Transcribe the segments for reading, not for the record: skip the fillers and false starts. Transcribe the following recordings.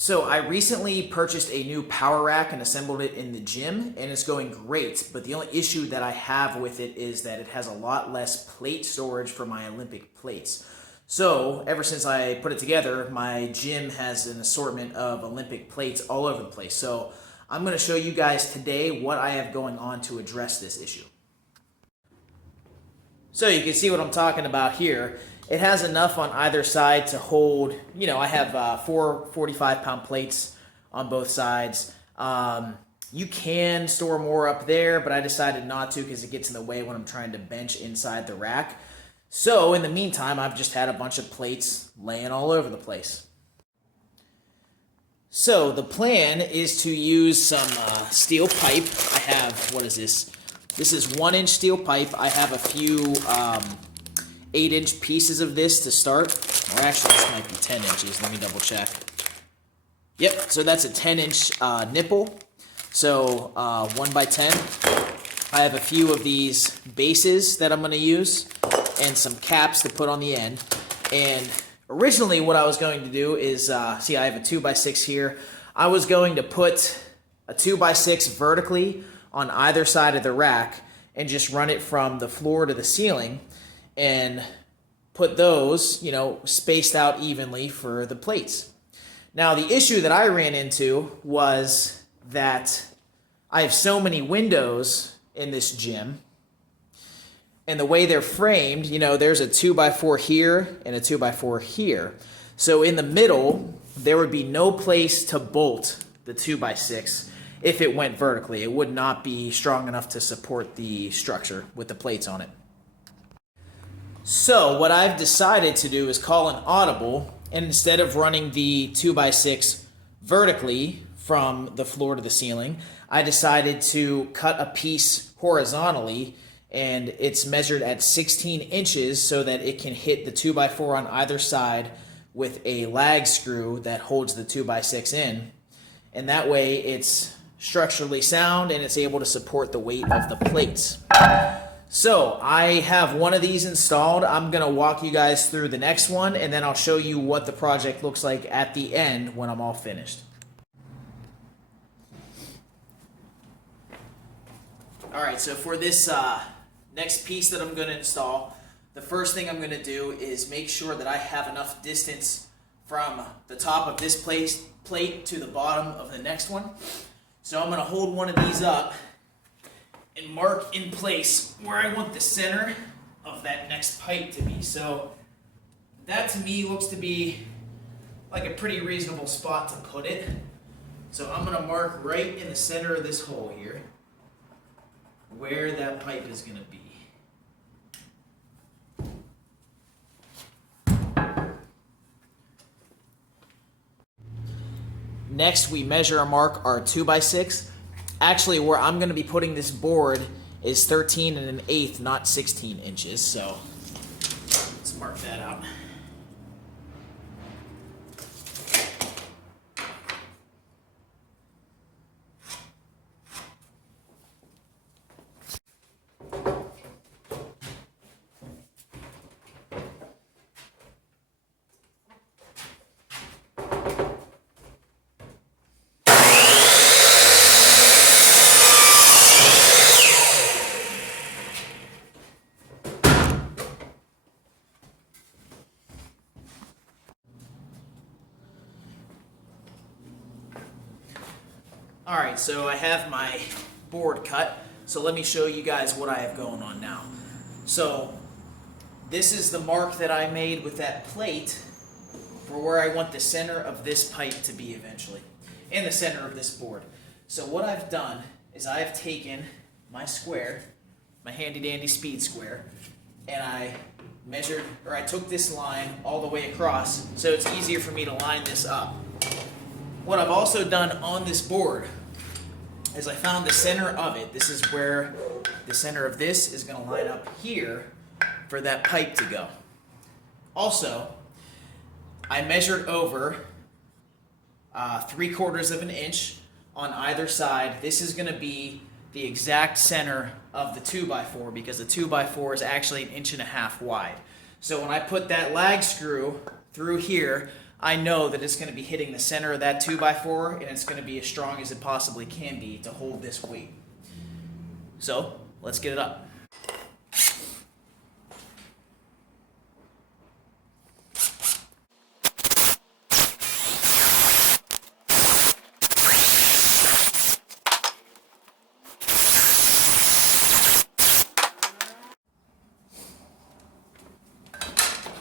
So I recently purchased a new power rack and assembled it in the gym, and it's going great. But the only issue that I have with it is that it has a lot less plate storage for my Olympic plates. So ever since I put it together, my gym has an assortment of Olympic plates all over the place. So I'm going to show you guys today what I have going on to address this issue. So you can see what I'm talking about here. It has enough on either side to hold, I have four 45-pound plates on both sides. You can store more up there, but I decided not to because it gets in the way when I'm trying to bench inside the rack. So in the meantime, I've just had a bunch of plates laying all over the place. So the plan is to use some steel pipe. I have, what is this? This is 1-inch steel pipe. I have a few 8-inch pieces of this to start. Or actually, this might be 10 inches. Let me double check. Yep, so that's a 10-inch nipple. So 1 by 10. I have a few of these bases that I'm going to use and some caps to put on the end. And originally what I was going to do is, see, I have a 2 by 6 here. I was going to put a 2 by 6 vertically on either side of the rack and just run it from the floor to the ceiling and put those, spaced out evenly for the plates. Now, the issue that I ran into was that I have so many windows in this gym, and the way they're framed, there's a 2 by 4 here and a 2 by 4 here. So in the middle, there would be no place to bolt the 2 by 6 if it went vertically. It would not be strong enough to support the structure with the plates on it. So what I've decided to do is call an audible, and instead of running the 2 by 6 vertically from the floor to the ceiling, I decided to cut a piece horizontally, and it's measured at 16 inches so that it can hit the 2 by 4 on either side with a lag screw that holds the 2 by 6 in. And that way it's structurally sound and it's able to support the weight of the plates. So I have one of these installed. I'm going to walk you guys through the next one, and then I'll show you what the project looks like at the end when I'm all finished. Alright, so for this next piece that I'm going to install, the first thing I'm going to do is make sure that I have enough distance from the top of this plate to the bottom of the next one. So I'm going to hold one of these up and mark in place where I want the center of that next pipe to be. So that to me looks to be like a pretty reasonable spot to put it. So I'm going to mark right in the center of this hole here where that pipe is going to be. Next, we measure and mark our 2 by 6. Actually, where I'm going to be putting this board is 13 1/8, not 16 inches. So let's mark that out. Alright, so I have my board cut, so let me show you guys what I have going on now. So this is the mark that I made with that plate for where I want the center of this pipe to be eventually, and the center of this board. So what I've done is I've taken my square, my handy dandy speed square, and I took this line all the way across so it's easier for me to line this up. What I've also done on this board is I found the center of it. This is where the center of this is going to line up here for that pipe to go. Also, I measured over 3/4 of an inch on either side. This is going to be the exact center of the 2 by 4 because the 2 by 4 is actually 1.5 inches wide. So when I put that lag screw through here, I know that it's going to be hitting the center of that 2x4, and it's going to be as strong as it possibly can be to hold this weight. So let's get it up.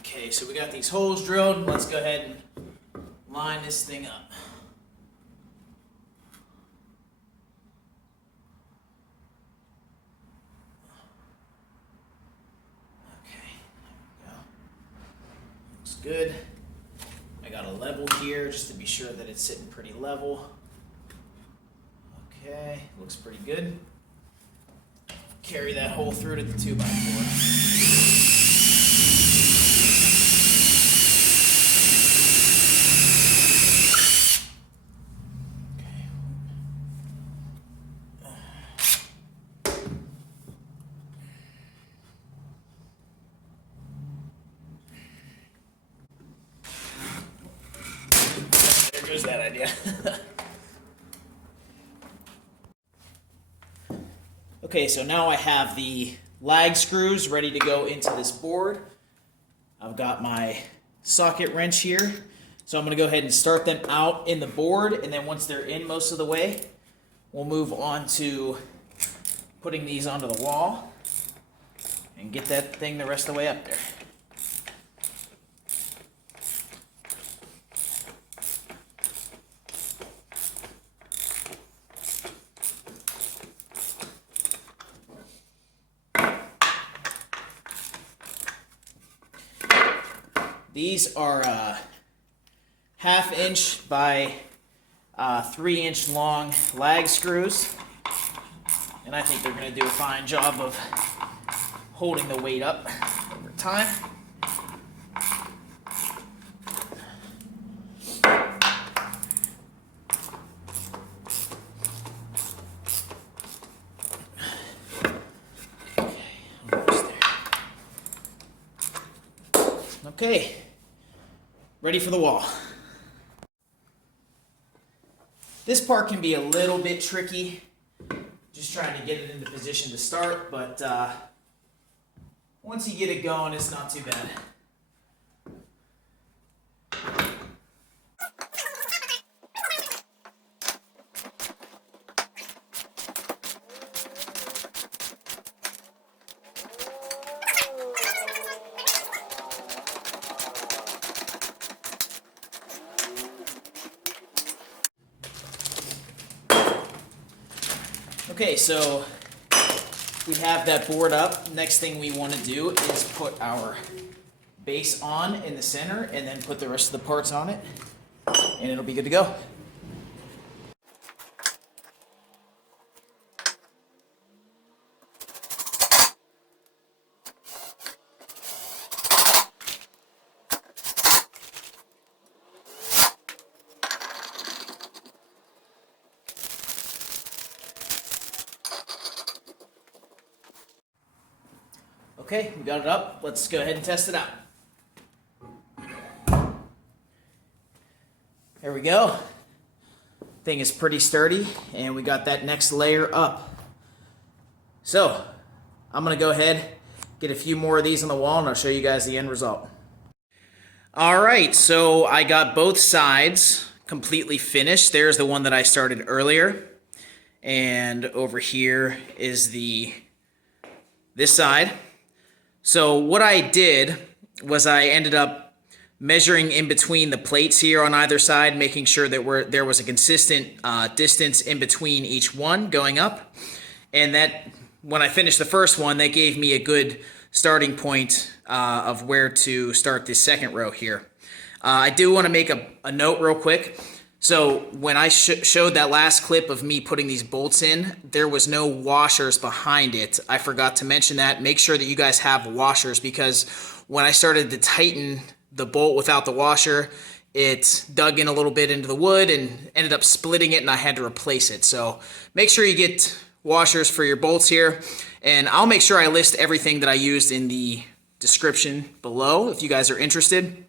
Okay, so we got these holes drilled. Let's go ahead and line this thing up. Okay, there we go. Looks good. I got a level here just to be sure that it's sitting pretty level. Okay, looks pretty good. Carry that hole through to the 2x4. There's that idea. Okay, so now I have the lag screws ready to go into this board. I've got my socket wrench here. So I'm going to go ahead and start them out in the board, and then once they're in most of the way, we'll move on to putting these onto the wall and get that thing the rest of the way up there. These are 1/2 inch by 3 inch long lag screws, and I think they're going to do a fine job of holding the weight up over time. Okay, ready for the wall. This part can be a little bit tricky, just trying to get it into position to start, but once you get it going, it's not too bad. Okay, so we have that board up. Next thing we want to do is put our base on in the center and then put the rest of the parts on it, and it'll be good to go. Okay, we got it up. Let's go ahead and test it out. There we go. Thing is pretty sturdy, and we got that next layer up. So, I'm going to go ahead, get a few more of these on the wall, and I'll show you guys the end result. Alright, so I got both sides completely finished. There's the one that I started earlier. And over here is this side. So what I did was I ended up measuring in between the plates here on either side, making sure that there was a consistent distance in between each one going up. And that, when I finished the first one, that gave me a good starting point of where to start this second row here. I do want to make a note real quick. So when I showed that last clip of me putting these bolts in, there was no washers behind it. I forgot to mention that. Make sure that you guys have washers, because when I started to tighten the bolt without the washer, it dug in a little bit into the wood and ended up splitting it, and I had to replace it. So make sure you get washers for your bolts here, and I'll make sure I list everything that I used in the description below if you guys are interested.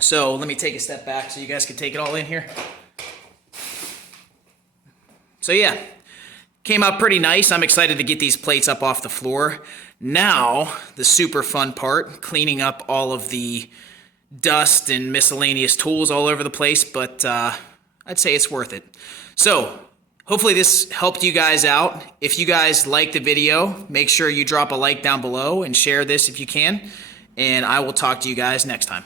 So let me take a step back so you guys can take it all in here. So yeah, came out pretty nice. I'm excited to get these plates up off the floor. Now, the super fun part, cleaning up all of the dust and miscellaneous tools all over the place, but I'd say it's worth it. So, hopefully this helped you guys out. If you guys liked the video, make sure you drop a like down below and share this if you can, and I will talk to you guys next time.